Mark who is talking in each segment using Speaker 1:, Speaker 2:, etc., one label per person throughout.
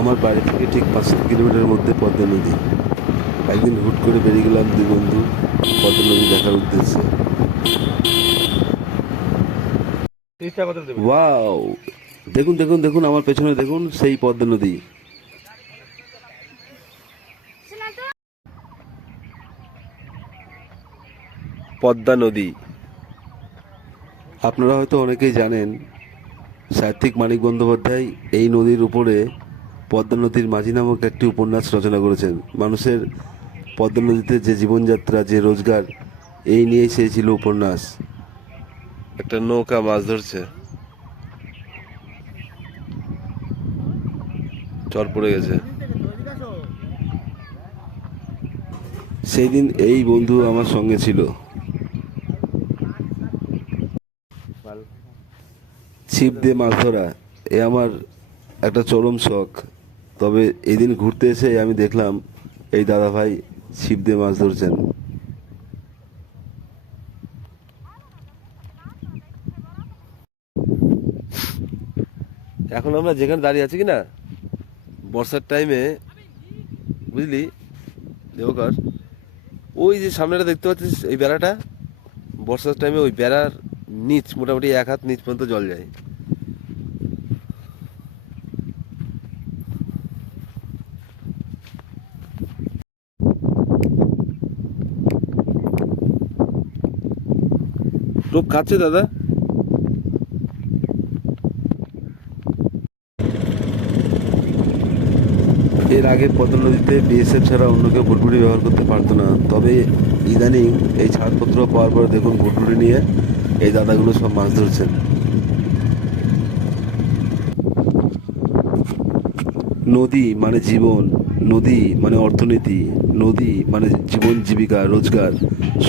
Speaker 1: আমার বাড়ি থেকে ঠিক পাঁচ সাত কিলোমিটারের মধ্যে পদ্মা নদী। একদিন হুট করে বেরিয়ে গেলাম দুই বন্ধু পদ্মা নদী দেখার উদ্দেশ্যে। ওয়াও! দেখুন দেখুন দেখুন আমার পেছনে দেখুন সেই পদ্মা নদী। পদ্মা নদী। আপনারা হয়তো অনেকেই জানেন সাহিত্যিক মানিক বন্দ্যোপাধ্যায় এই নদীর উপরে পদ্মা নদীর মাঝি নামক একটি উপন্যাস রচনা করেছেন। মানুষের পদ্মা নদীতে যে জীবনযাত্রা যে রোজগার এই নিয়ে সেই ছিল উপন্যাস। একটা নৌকা মাছ ধরছে। চর পড়ে গেছে। সেই দিন এই বন্ধু আমার সঙ্গে ছিল। ছিপ দিয়ে মাছ ধরা এ আমার একটা চরম শখ। তবে এদিন ঘুরতে এসে আমি দেখলাম এই দাদা ভাই ছিপ দিয়ে মাছ ধরছেন। এখন আমরা যেখানে দাঁড়িয়ে আছি কি না, বর্ষার টাইমে বুঝলি দেবকর ওই যে সামনেটা দেখতে পাচ্ছিস, এই বেড়াটা, বর্ষার টাইমে ওই বেড়ার নিচ, মোটামুটি এক হাত নিচ পর্যন্ত জল যায়। টোপ খাচ্ছে দাদা। এর আগে পদ্মা নদীতে বিএসএফ ছাড়া অন্য কেউ ভুটভুটি ব্যবহার করতে পারতো না। তবে ইদানিং এই ছাড়পত্র পাওয়ার পরে দেখুন ভুটভুটি নিয়ে এই দাদাগুলো সব মাছ ধরছেন। নদী মানে জীবন, নদী মানে অর্থনীতি, নদী মানে জীবন জীবিকা, রোজগার,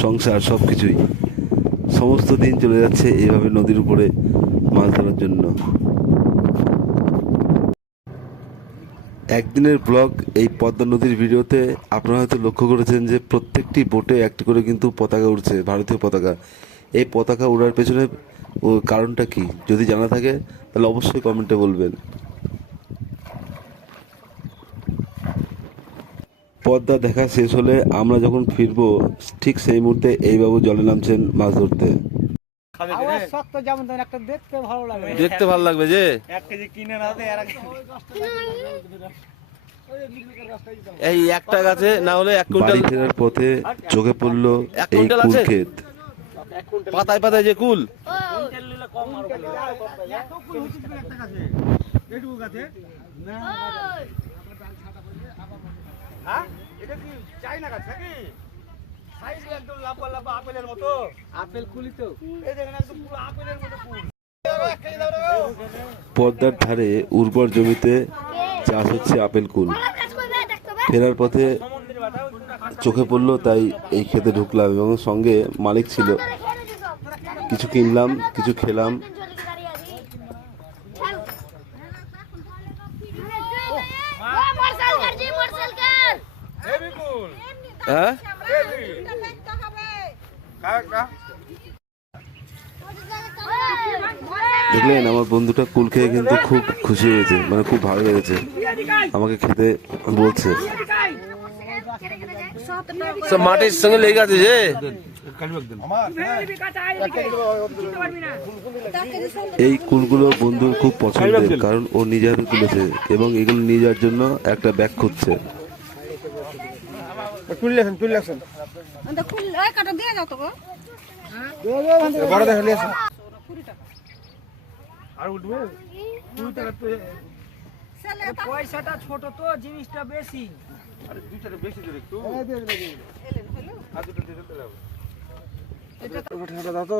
Speaker 1: সংসার সব কিছুই সমস্ত দিন চলে যাচ্ছে এইভাবে নদীর উপরে মাছ ধরার জন্য। একদিনের ব্লগ এই পদ্মা নদীর ভিডিওতে আপনারা হয়তো লক্ষ্য করেছেন যে প্রত্যেকটি বোটে একটি করে কিন্তু পতাকা উঠছে ভারতীয় পতাকা। এই পতাকা ওড়ার পেছনে কারণটা কি? যদি জানা থাকে, তাহলে অবশ্যই কমেন্টে বলবেন। পদ্মা দেখা শেষ হলে আমরা যখন ফিরবো ঠিক সেই মুহূর্তে এই বাবু জলে নামছেন মাছ ধরতে।
Speaker 2: যেমন একটা দেখতে ভালো লাগে।
Speaker 1: দেখতে ভালো লাগবে যে? এই একটা গাছে না হলে এক কুইন্টাল ফেরার পথে চোখে পড়ল
Speaker 3: এক
Speaker 1: এই কুল ক্ষেত
Speaker 3: পাতায় পাতায় যে কুল।
Speaker 2: গাছে এটা কি চাইনা গাছ নাকি? সাইজ একদম লাপা লাপা আপেলের মতো। আপেল খুলি তো। এই দেখেন একদম পুরো আপেলের মতো ফুল।
Speaker 1: পদ্মার ধারে উর্বর জমিতে চাষ হচ্ছে আপেল কুল। ফেরার পথে চোখে পড়ল তাই এই খেতে ঢুকলাম এবং সঙ্গে মালিক ছিল। কিছু কিনলাম কিছু খেলাম
Speaker 2: হেভি কুল
Speaker 3: হ্যাঁ?
Speaker 1: দেখলেন আমার বন্ধুটা কুল খেয়ে কিন্তু খুব খুশি হয়েছে মানে খুব ভালো লেগেছে। আমাকে খেতে বলছে।
Speaker 3: মাটির সঙ্গে লেগে আছে যে?
Speaker 1: এই কুলগুলো বন্ধুর খুব পছন্দের কারণ ও নিজে হাতে তুলেছে এবং এগুলো নিয়ে যাওয়ার জন্য একটা ব্যাগ খুঁজছে।
Speaker 2: তুললেছেন তুললেছেন
Speaker 4: কাটা দিয়ে যাও তো গো।
Speaker 2: বড় দেখে নিয়েছেন আর উঠবে? দুই টাকা তো পয়সাটা ছোট তো জিনিসটা বেশি। আরে দুই বেশি ধরে একটু। আর দুটো দিয়ে দিতে যাব দাও তো